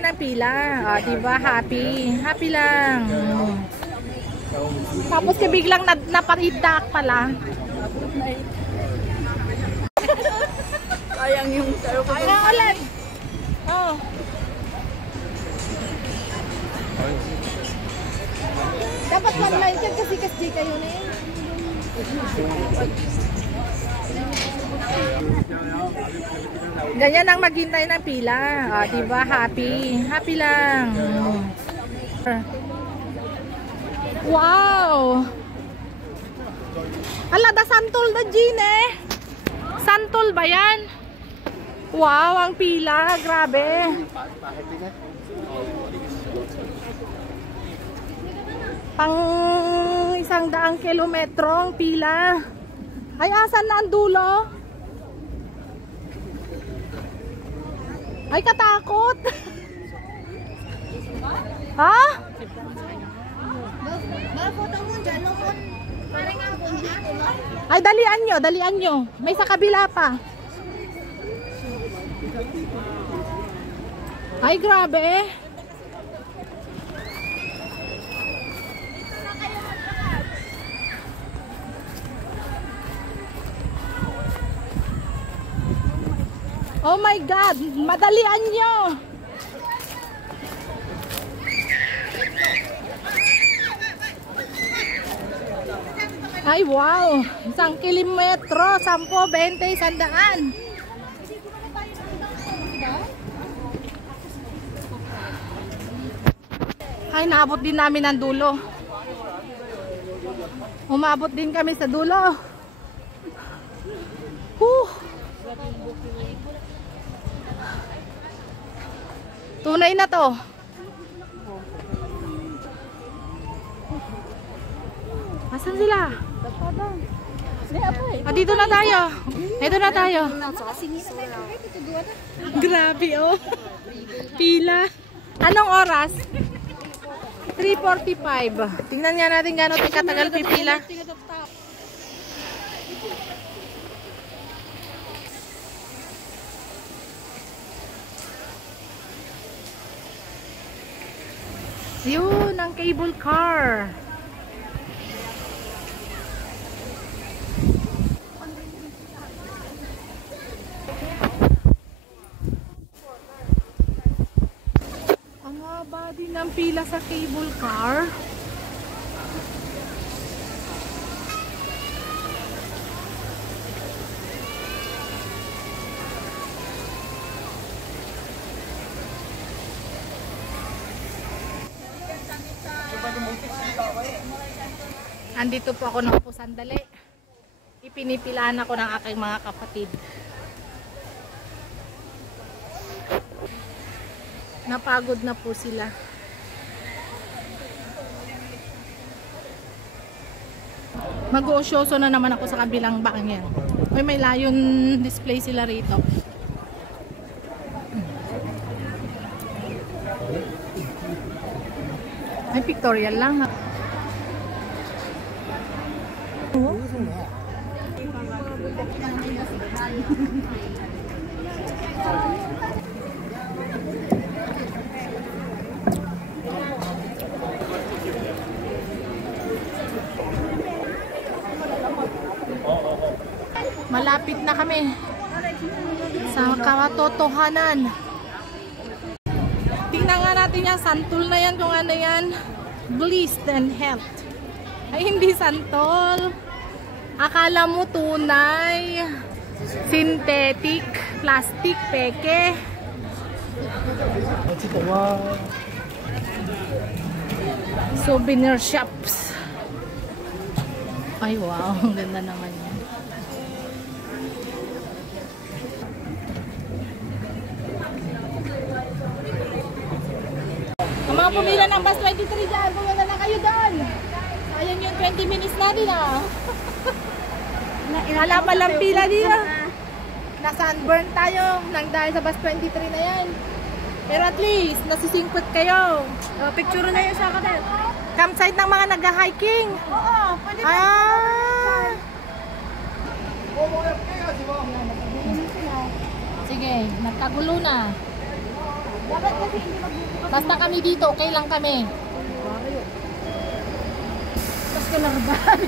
ng pila. Diba? Happy. Happy lang. Tapos biglang naparidak pala. Sayang yung tayo. Sayang ulit. Oh. Dapat one-line ka kasi kayo na eh. Ganyan ang maghintay ng pila. Diba? Happy. Happy lang. Wow! Ala, da santol na Jean eh. Santol ba yan? Wow, ang pila. Grabe. Pang 100 kilometro ang pila. Ay, asan na ang dulo? Ay, katakot. Ha? Ay, dalian nyo. May sa kabila pa. Ay, grabe. Oh my God, madalian nyo. Ay, wow. 1 kilometro, 10, 20, 100. Ay, naabot din namin ang dulo. Umabot din kami sa dulo. Tunay na to. Asan sila? Dito na tayo. Ito na tayo. Grabe oh. Pila. Anong oras? 3:45. Tingnan nga natin gano'n katagal pipila. Yun, ang cable car. Ang haba din ng pila sa cable car. Andito po ako nakaupo sandali. Ipinipilaan ako ng aking mga kapatid. Napagod na po sila. Mag-uusyoso na naman ako sa kabilang bangyan. May lion display sila rito. May pictorial lang ha. Malapit na kami sa katotohanan. Tingnan nga natin yung santol na yan, kung ano yan. Bliss and health. Ay, hindi santol. Akala mo tunay. Synthetic. Plastic, peke. Souvenir shops. Ay, wow. Ang ganda naman yan. Ang mga pumila ng bus 23 dyan, pumunta na kayo doon. Sayang yung 20 minutes natin ah. Wala pa lang pila dito. Na-sunburn tayo nang dahil sa bus 23 na yan. Pero at least, nasisingkot kayo. Picture na yun sa akin. Campsite ng mga nag-hiking. Oo, pwede ba? Sige, nagkagulo na. Dapat kasi hindi magbubukas. Basta kami dito, okay lang kami. Tapos ka narbahan.